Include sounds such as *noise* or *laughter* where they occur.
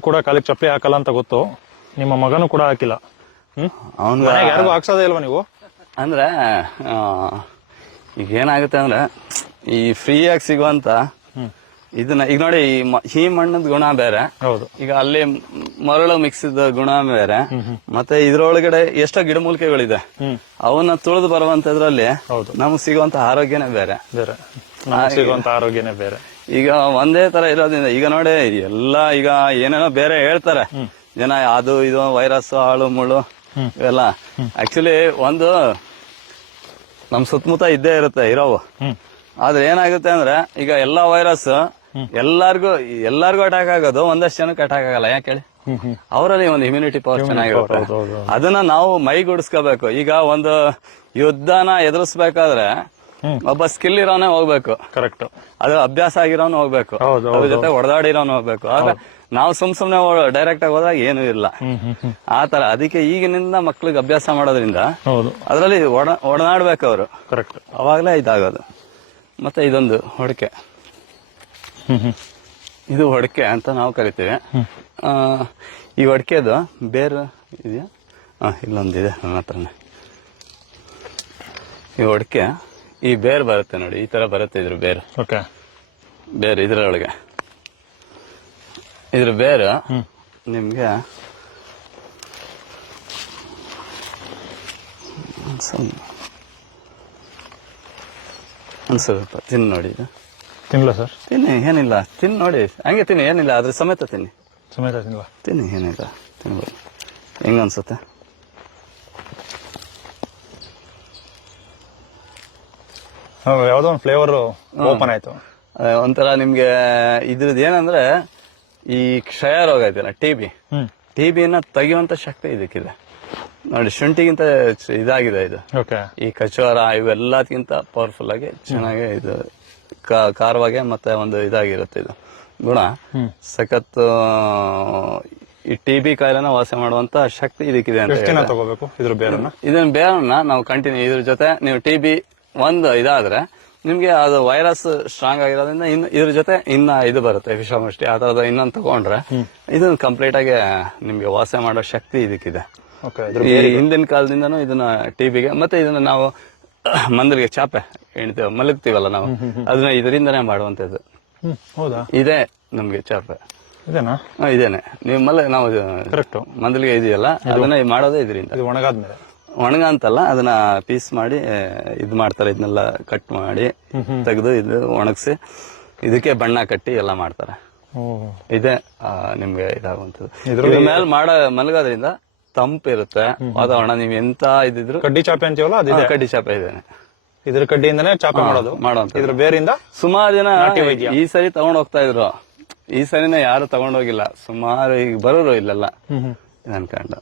ಕೂಡ ಕಾಲಿಗೆ ಚಪ್ಪಲಿ ಹಾಕಲ್ಲ ಅಂತ ಗೊತ್ತು. ನಿಮ್ಮ ಮಗನೂ ಕೂಡ ಹಾಕಿಲ್ಲ. ಹ್ಮ್? ಅವನ್ಗ ಮನೆಗೆ ಯಾರಿಗೂ ಹಾಕ್ಸೋದೇ ಇಲ್ವಾ ನೀವು? ಅಂದ್ರೆ ಆ, ಈಗ ಏನಾಗುತ್ತೆ ಅಂದ್ರೆ ಈ ಫ್ರೀಯಾಗಿ ಸಿಗುವಂತ ಇದನ್ನ ಈಗ ನೋಡಿ ಈ ಮ- ಈ ಮಣ್ಣದ ಗುಣ ಬೇರೆ. ಹೌದು. ಈಗ ಅಲ್ಲಿ ಮ್- ಮರಳು ಮಿಕ್ಸಿದ ಗುಣ ಬೇರೆ. ಮತ್ತೆ ಇದ್ರೊಳಗಡೆ ಎಷ್ಟೋ ಗಿಡಮೂಲಿಕೆಗಳಿದೆ. ಹ್ಮ್. ಅವನ್ನ ತುಳಿದು ಬರುವಂತದ್ರಲ್ಲಿ ಹೌದು. ನಮ್ಗೆ ಸಿಗುವಂತ ಆರೋಗ್ಯನೇ ಬೇರೆ. ಬೇರೆ. ನಮಗೆ ಸಿಗುವಂತ ಆರೋಗ್ಯನೇ ಬೇರೆ. ಈಗ ಒಂದೇ ತರ ಇರೋದ್ರಿಂದ ಈಗ ನೋಡಿ ಎಲ್ಲ ಈಗ ಏನೇನೋ ಬೇರೆ ಹೇಳ್ತಾರೆ. ಜನ ಅದು ಇದು ವೈರಸ್ ಹಾಳು ಮುಳು ಇವೆಲ್ಲ. ಆಕ್ಚುಲಿ ಒಂದು ನಮ್ ಸುತ್ತಮುತ್ತ ಇದ್ದೇ ಇರುತ್ತೆ ಇರೋವು. ಆದ್ರೆ ಏನಾಗುತ್ತೆ ಅಂದ್ರೆ ಈಗ ಎಲ್ಲಾ ವೈರಸ್ ಎಲ್ಲಾರ್ಗು ಎಲ್ಲಾರ್ಗು ಅಟ್ಯಾಕ್ ಆಗೋದು ಒಂದಷ್ಟು ಜನಕ್ಕೆ ಅಟ್ಯಾಕ್ ಆಗಲ್ಲ ಯಾಕೆ ಹೇಳಿ? ಅವರಲ್ಲಿ ಒಂದು ಇಮ್ಯುನಿಟಿ ಪವರ್ ಚೆನ್ನಾಗಿರುತ್ತೆ. ಅದನ್ನ ನಾವು ಮೈಗೂಡಿಸ್ಕೋಬೇಕು. ಈಗ ಒಂದು ಯುದ್ಧನ ಎದುರಿಸ್ಬೇಕಾದ್ರೆ. ಒಬ್ಬ ಸ್ಕಿಲ್ ಇರೋನೇ ಹೋಗ್ಬೇಕು. ಕರೆಕ್ಟ್ ಅದು ಅಭ್ಯಾಸ ಆಗಿರೋನು ಹೋಗ್ಬೇಕು. ಅದ್ರ ಜೊತೆ ಹೊಡೆದಾಡಿರೋನು ಹೋಗ್ಬೇಕು. ಆಗ ನಾವು ಸುಮ್ ಸುಮ್ನೆ ಡೈರೆಕ್ಟ್ ಆಗಿ ಹೋದಾಗ ಏನು ಇಲ್ಲ. ಆ ತರ. ಅದಕ್ಕೆ ಈಗಿನಿಂದ ಮಕ್ಳಿಗೆ ಅಭ್ಯಾಸ ಮಾಡೋದ್ರಿಂದ ಅದರಲ್ಲಿ ಒಡ ಒಡನಾಡ್ಬೇಕು ಅವರು. ಕರೆಕ್ಟ್ ಅವಾಗಲೇ ಇದಾಗೋದು. ಮತ್ತೆ ಇದೊಂದು ಹೊಡಕೆ. ಇದು ಹೊಡಕೆ ಅಂತ ನಾವು ಕರಿತೀವಿ. ಈ ಹೊಡಕೆದು ಬೇರೆ ಇದೆಯಾ? ಇಲ್ಲೊಂದಿದೆ ನನ್ನ ಹತ್ರನೇ. ಈ ಹೊಡಕೆ ಈ ಬೇರ್ ಬರುತ್ತೆ ನೋಡಿ ಈ ತರ ಬರುತ್ತೆ ಇದ್ರ ಬೇರು. ಓಕೆ ಬೇರೆ ಇದ್ರೊಳಗೆ. ಇದ್ರ ಬೇರು ನಿಮ್ಗೆ ಸ್ವಲ್ಪ ತಿನ್ ನೋಡಿ ಇದು. ತಿನ್ಲ ಸರ್? ತಿನ್ನಿ ಏನಿಲ್ಲ. ತಿನ್ ನೋಡಿ. ಹಂಗೆ ತಿನ್ನಿ ಏನಿಲ್ಲ ಅದ್ರ ಸಮೇತ ತಿನ್ನಿ. ಸಮೇತ ತಿನ್ಲ? ತಿನ್ನಿ ಏನಿಲ್ಲ. ತಿನ್ಬೋದು. ಹೆಂಗ ಅನ್ಸುತ್ತೆ? ಯಾವ್ದೋ ಒಂದು ಫ್ಲೇವರ್ ಓಪನ್ ಆಯ್ತು. ಒಂಥರ ನಿಮ್ಗೆ ಇದ್ರದ್ದು ಏನಂದ್ರೆ ಈ ಕ್ಷಯ ರೋಗ ಇದೆಯಲ್ಲ ಟಿ ಬಿ ಟಿ ಬಿನ ತೆಗೆಯುವಂತ ಶಕ್ತಿ ಇದಕ್ಕಿದೆ. ನೋಡಿ ಶುಂಠಿಗಿಂತ ಇದಾಗಿದೆ ಇದು. ಈ ಕಚೋರ ಇವೆಲ್ಲದಕ್ಕಿಂತ ಪವರ್ಫುಲ್ ಆಗಿ ಚೆನ್ನಾಗಿ ಇದು ಖಾರವಾಗಿ ಮತ್ತೆ ಒಂದು ಇದಾಗಿರುತ್ತೆ ಇದು. ಗುಣ. ಸಖತ್ ಈ ಟಿ ಬಿ ಕಾಯಿಲೆನ ವಾಸ ಮಾಡುವಂತ ಶಕ್ತಿ ಇದಕ್ಕಿದೆ ಅಂತ ಎಷ್ಟು ತಗೋಬೇಕು ಇದ್ರ ಬೇರನ್ನ? ಇದನ್ನ ಬೇರನ್ನ ನಾವು ಕಂಟಿನ್ಯೂ ಇದ್ರ ಜೊತೆ ನೀವು ಟಿ ಬಿ ಒಂದು ಇದಾದ್ರೆ ನಿಮ್ಗೆ ಅದು ವೈರಸ್ ಸ್ಟ್ರಾಂಗ್ ಆಗಿರೋದ್ರಿಂದ ಇನ್ನು ಇದ್ರ ಜೊತೆ ಇನ್ನ ಇದು ಬರುತ್ತೆ ವಿಷಮಷ್ಟಿ ಆ ತರದ ಇನ್ನೊಂದು ತಗೊಂಡ್ರೆ ಇದನ್ನ ಕಂಪ್ಲೀಟ್ ಆಗಿ ನಿಮ್ಗೆ ವಾಸ ಮಾಡೋ ಶಕ್ತಿ ಇದಕ್ಕಿದೆ. ಈ ಹಿಂದಿನ ಕಾಲದಿಂದನೂ ಇದನ್ನ ಟಿಬಿಗೆ ಮತ್ತೆ ಇದನ್ನ ನಾವು *coughs* ಮಂದರಿಗೆ ಚಾಪೆ ಹೆಣ್ತೇವೆ ಮಲಗ್ತೀವಲ್ಲ ನಾವು ಅದನ್ನ ಇದರಿಂದನೇ ಮಾಡುವಂತದ್ದು ಹೌದಾ? ಇದೇ ನಮ್ಗೆ ಚಾಪೆ. ಇದೇನಾ? ನೀವು ಮಲ್ಲ ನಾವು ಕರೆಕ್ಟ್ ಮಂದಲಿಗೆ ಇದೆಯಲ್ಲ ಅದನ್ನ ಮಾಡೋದೇ ಇದರಿಂದ. ಇದು ಒಣಗಾದ್ಮೇಲೆ. ಒಣಗ ಅಂತಲ್ಲ ಅದನ್ನ ಪೀಸ್ ಮಾಡಿ ಇದು ಮಾಡ್ತಾರೆ ಇದನ್ನೆಲ್ಲ ಕಟ್ ಮಾಡಿ ತೆಗೆದು ಇದು ಒಣಗಿಸಿ ಇದಕ್ಕೆ ಬಣ್ಣ ಕಟ್ಟಿ ಎಲ್ಲ ಮಾಡ್ತಾರೆ. ಇದೇ ನಿಮ್ಗೆ ಇದಾಗುವಂತದ್ದು ಇದ್ರ ಮೇಲೆ ಮಾಡ ಮಲಗೋದ್ರಿಂದ ತಂಪಿರುತ್ತೆ ವಾತಾವರಣ ನೀವ್ ಎಂತ ಇದಿದ್ರು ಕಡ್ಡಿ ಚಾಪೆ ಅಂತೀವಲ್ಲ ಅದೇ ಕಡ್ಡಿ ಚಾಪೆ ಇದೇನೆ. ಇದ್ರ ಕಡ್ಡಿಯಿಂದನೇ ಚಾಪೆ ಮಾಡೋದು. ಮಾಡುವಂತ ಇದ್ರ ಬೇರಿಂದ ಸುಮಾರು ಜನ. ಈ ಸರಿ ತಗೊಂಡ್ ಹೋಗ್ತಾ ಇದ್ರು. ಈ ಸರಿನ ಯಾರು ತಗೊಂಡೋಗಿಲ್ಲ ಸುಮಾರು ಈಗ ಬರೋರು ಇಲ್ಲೆಲ್ಲ. ಅನ್ಕೊಂಡು